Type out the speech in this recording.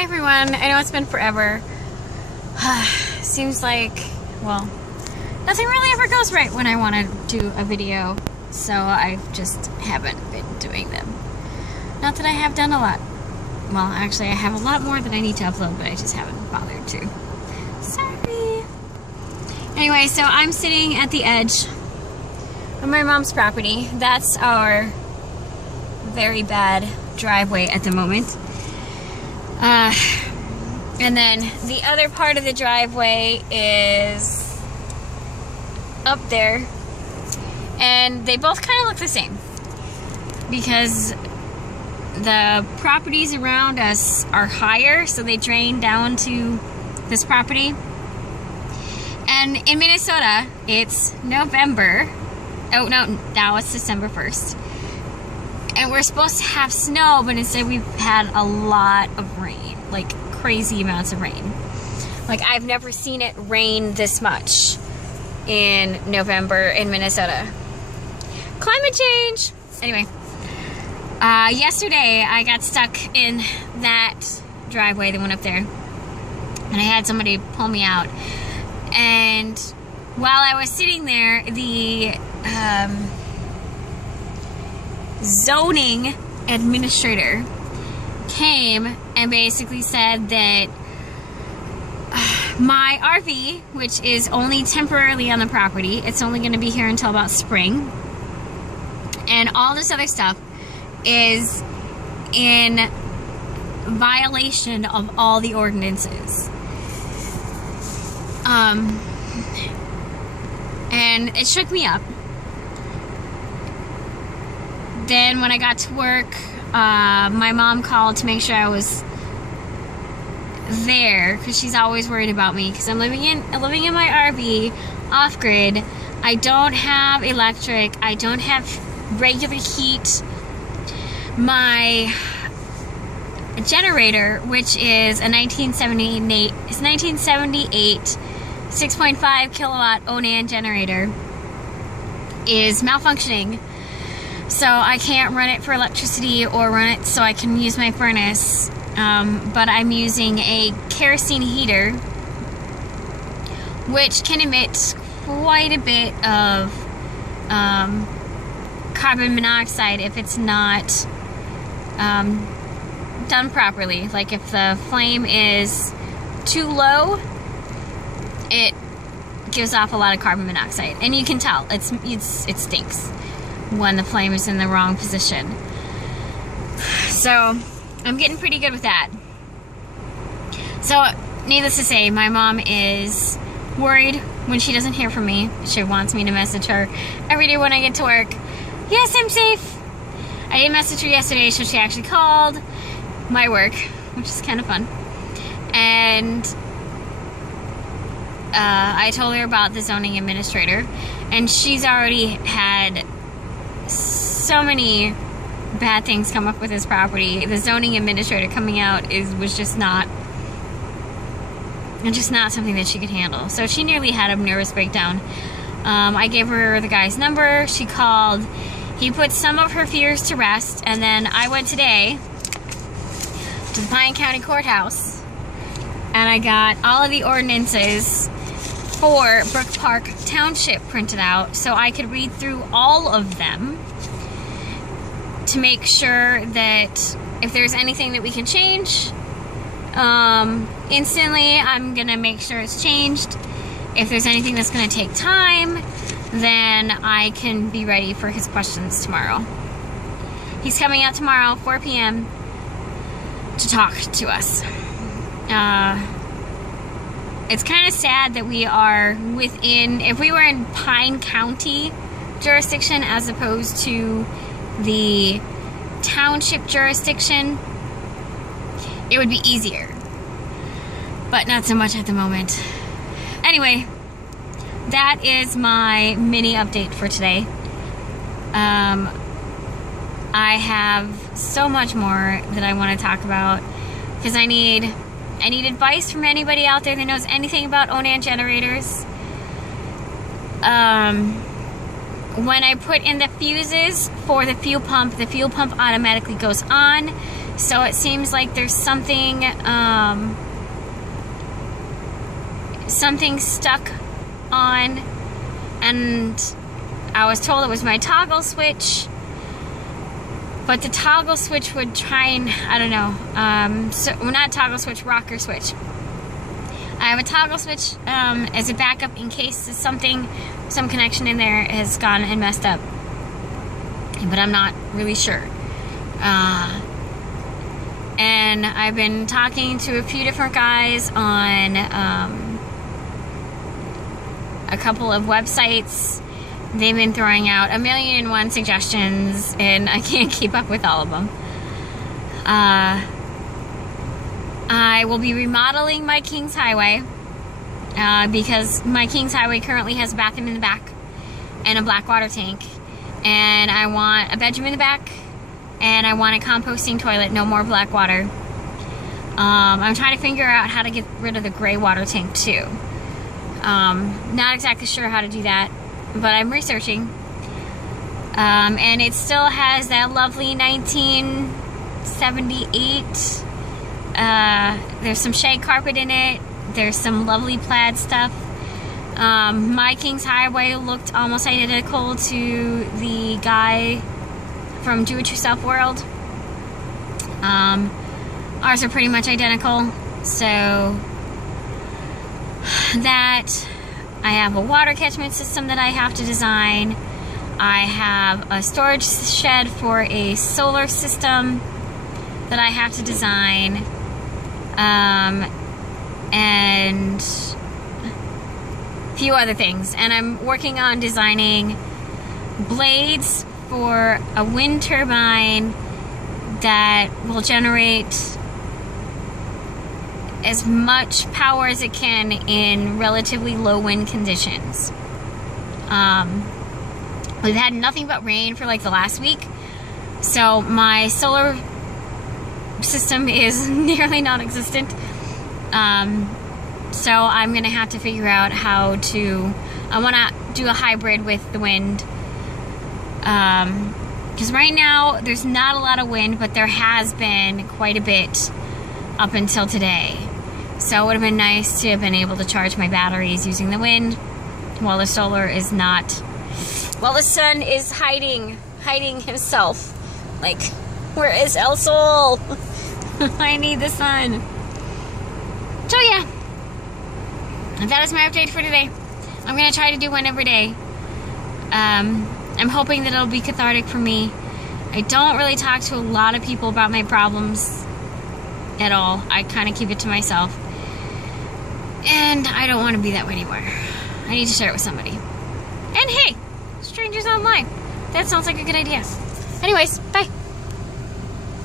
Hi everyone, I know it's been forever. Seems like, well, nothing really ever goes right when I want to do a video, so I just haven't been doing them. Not that I have done a lot. Well, actually I have a lot more that I need to upload, but I just haven't bothered to. Sorry. Anyway, so I'm sitting at the edge of my mom's property. That's our very bad driveway at the moment. And then the other part of the driveway is up there, and they both kind of look the same because the properties around us are higher, so they drain down to this property. And in Minnesota, it's November. Oh no, now it's December 1st. And we're supposed to have snow, but instead we've had a lot of rain, like crazy amounts of rain. Like I've never seen it rain this much in November in Minnesota. Climate change! Anyway, yesterday I got stuck in that driveway that went up there, and I had somebody pull me out. And while I was sitting there, the zoning administrator came and basically said that my RV, which is only temporarily on the property, it's only going to be here until about spring, and all this other stuff is in violation of all the ordinances. And it shook me up. Then when I got to work, my mom called to make sure I was there because she's always worried about me because I'm living in my RV off grid. I don't have electric. I don't have regular heat. My generator, which is a 1978 6.5 kilowatt Onan generator, is malfunctioning. So I can't run it for electricity or run it so I can use my furnace. But I'm using a kerosene heater, which can emit quite a bit of carbon monoxide if it's not done properly. Like if the flame is too low, it gives off a lot of carbon monoxide, and you can tell it stinks when the flame is in the wrong position. So I'm getting pretty good with that. So needless to say, my mom is worried when she doesn't hear from me. She wants me to message her every day when I get to work. Yes, I'm safe. I didn't message her yesterday, so she actually called my work, which is kind of fun. And I told her about the zoning administrator, and she's already had so many bad things come up with this property. The zoning administrator coming out was just not something that she could handle. So she nearly had a nervous breakdown. I gave her the guy's number. She called. He put some of her fears to rest, and then I went today to the Pine County Courthouse, and I got all of the ordinances for Brook Park Township printed out so I could read through all of them to make sure that if there's anything that we can change instantly, I'm gonna make sure it's changed. If there's anything that's gonna take time, then I can be ready for his questions tomorrow. He's coming out tomorrow, 4 p.m. to talk to us. It's kind of sad that we are within, if we were in Pine County jurisdiction as opposed to the township jurisdiction, it would be easier. But not so much at the moment. Anyway, that is my mini update for today. I have so much more that I want to talk about because I need advice from anybody out there that knows anything about Onan generators. When I put in the fuses for the fuel pump automatically goes on. So it seems like there's something something stuck on, and I was told it was my toggle switch, but the toggle switch would try and, I don't know, well, not toggle switch, rocker switch. I have a toggle switch as a backup in case some connection in there has gone and messed up, but I'm not really sure. And I've been talking to a few different guys on a couple of websites. They've been throwing out 1,000,001 suggestions, and I can't keep up with all of them. I will be remodeling my Kings Highway because my Kings Highway currently has a bathroom in the back and a black water tank, and I want a bedroom in the back, and I want a composting toilet, no more black water. I'm trying to figure out how to get rid of the gray water tank too. Not exactly sure how to do that, but I'm researching. And it still has that lovely 1978. There's some shag carpet in it. There's some lovely plaid stuff. My Kings Highway looked almost identical to the guy from Do It Yourself World. Ours are pretty much identical. So that, I have a water catchment system that I have to design. I have a storage shed for a solar system that I have to design. And a few other things. And I'm working on designing blades for a wind turbine that will generate as much power as it can in relatively low wind conditions. We've had nothing but rain for like the last week, so my solar system is nearly non-existent. So I'm gonna have to figure out how to, I wanna do a hybrid with the wind, because right now there's not a lot of wind, but there has been quite a bit up until today. So it would have been nice to have been able to charge my batteries using the wind while the solar is not, while the sun is hiding himself. Like, where is El Sol? I need the sun. So yeah, that is my update for today. I'm gonna try to do one every day. I'm hoping that it'll be cathartic for me. I don't really talk to a lot of people about my problems at all. I kind of keep it to myself. And I don't want to be that way anymore. I need to share it with somebody. And hey, strangers online. That sounds like a good idea. Anyways, bye.